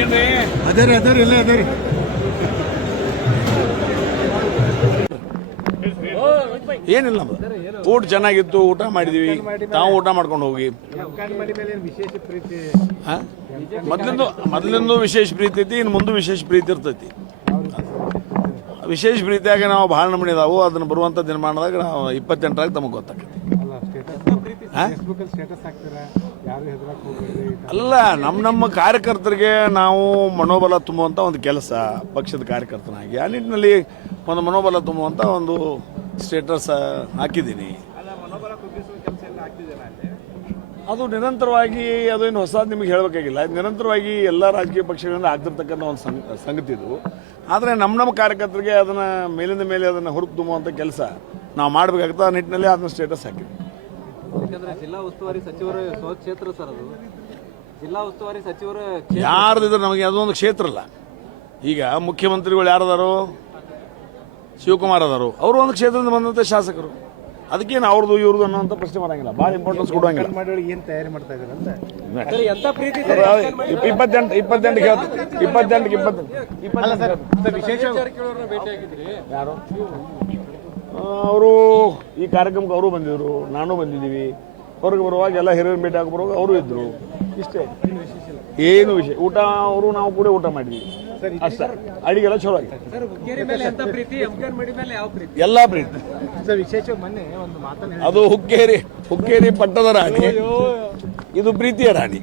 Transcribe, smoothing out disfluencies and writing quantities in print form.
ಏನ್ರಿ ಅದರಿ ಇಲ್ಲ ಅದರಿ ಏನಿಲ್ಲ ಊಟ ಚೆನ್ನಾಗಿತ್ತು, ಊಟ ಮಾಡಿದೀವಿ, ತಾವು ಊಟ ಮಾಡ್ಕೊಂಡು ಹೋಗಿ. ಮೊದಲಿಂದು ವಿಶೇಷ ಪ್ರೀತಿ ಐತಿ, ಇನ್ನು ಮುಂದೆ ವಿಶೇಷ ಪ್ರೀತಿ ಇರ್ತೈತಿ. ವಿಶೇಷ ಪ್ರೀತಿಯಾಗ ನಾವು ಭಾಳ ನಮೂನಿ ಇದಾವು. ಅದನ್ನು ಬರುವಂಥ ದಿನಮಾನದಾಗ ನಾವು 28ರಾಗ ತಮಗೆ ಗೊತ್ತಾಗ್ತದೆ. ಅಲ್ಲ, ನಮ್ಮ ಕಾರ್ಯಕರ್ತರಿಗೆ ನಾವು ಮನೋಬಲ ತುಂಬುವಂಥ ಒಂದು ಕೆಲಸ ಪಕ್ಷದ ಕಾರ್ಯಕರ್ತನಾಗಿ ಆ ನಿಟ್ಟಿನಲ್ಲಿ ಒಂದು ಮನೋಬಲ ತುಂಬುವಂಥ ಒಂದು ಸ್ಟೇಟಸ್ ಹಾಕಿದ್ದೀನಿ. ಅದು ನಿರಂತರವಾಗಿ, ಅದೇನು ಹೊಸದು ನಿಮಗೆ ಹೇಳಬೇಕಾಗಿಲ್ಲ, ನಿರಂತರವಾಗಿ ಎಲ್ಲ ರಾಜಕೀಯ ಪಕ್ಷಗಳಿಂದ ಆಗ್ತಿರ್ತಕ್ಕಂಥ ಒಂದು ಸಂಗತಿ ಇದು. ಆದರೆ ನಮ್ಮ ಕಾರ್ಯಕರ್ತರಿಗೆ ಅದನ್ನು ಮೇಲಿಂದ ಮೇಲೆ ಅದನ್ನು ಹುರುಪು ತುಂಬುವಂಥ ಕೆಲಸ ನಾವು ಮಾಡಬೇಕಾಗ್ತದೆ. ಆ ನಿಟ್ಟಿನಲ್ಲಿ ಅದನ್ನ ಸ್ಟೇಟಸ್ ಹಾಕಿದ್ವಿ. ಯಾಕಂದ್ರೆ ಜಿಲ್ಲಾ ಉಸ್ತುವಾರಿ ಸಚಿವರು ಕ್ಷೇತ್ರ ಸರ್, ಅದು ಜಿಲ್ಲಾ ಉಸ್ತುವಾರಿ ಸಚಿವರು ಯಾರ್ದಿದ್ರೆ ನಮಗೆ ಅದೊಂದು ಕ್ಷೇತ್ರ ಅಲ್ಲ. ಈಗ ಮುಖ್ಯಮಂತ್ರಿಗಳು ಯಾರದಾರು, ಶಿವಕುಮಾರ್ ಅದಾರು, ಅವರು ಒಂದು ಕ್ಷೇತ್ರದಿಂದ ಬಂದಂಥ ಶಾಸಕರು. ಅದಕ್ಕೇನು ಅವ್ರದ್ದು ಇವ್ರದ್ದು ಅನ್ನೋಂಥ ಪ್ರಶ್ನೆ ಬರಂಗಿಲ್ಲ, ಭಾಳ ಇಂಪಾರ್ಟೆನ್ಸ್ ಕೊಡುವಂಗಿಲ್ಲ. ಏನು ತಯಾರಿ ಮಾಡ್ತಾ ಇದ್ದಾರೆ ಅಂತ 28 ಯಾರು ಅವರು ಈ ಕಾರ್ಯಕ್ರಮಕ್ಕೆ ಅವರು ಬಂದಿದ್ರು, ನಾನು ಬಂದಿದ್ದೀವಿ. ಹೊರಗೆ ಬರುವಾಗ ಎಲ್ಲ ಹಿರಿಯರು ಭೇಟಿ ಆಗಿ ಬರುವಾಗ ಅವರು ಇದ್ರು. ಇಷ್ಟೇ, ಏನು ವಿಷಯ. ಊಟ ಅವರು ನಾವು ಕೂಡ ಊಟ ಮಾಡಿದ್ವಿ ಅಷ್ಟೇ. ಅಡಿಗೆಲ್ಲ ಚಲೋ ಆಗಿದೆ, ಎಲ್ಲ ಪ್ರೀತಿ. ಅದು ಹುಕ್ಕೇರಿ ಪಟ್ಟದ ರಾಣಿ, ಇದು ಪ್ರೀತಿಯ ರಾಣಿ.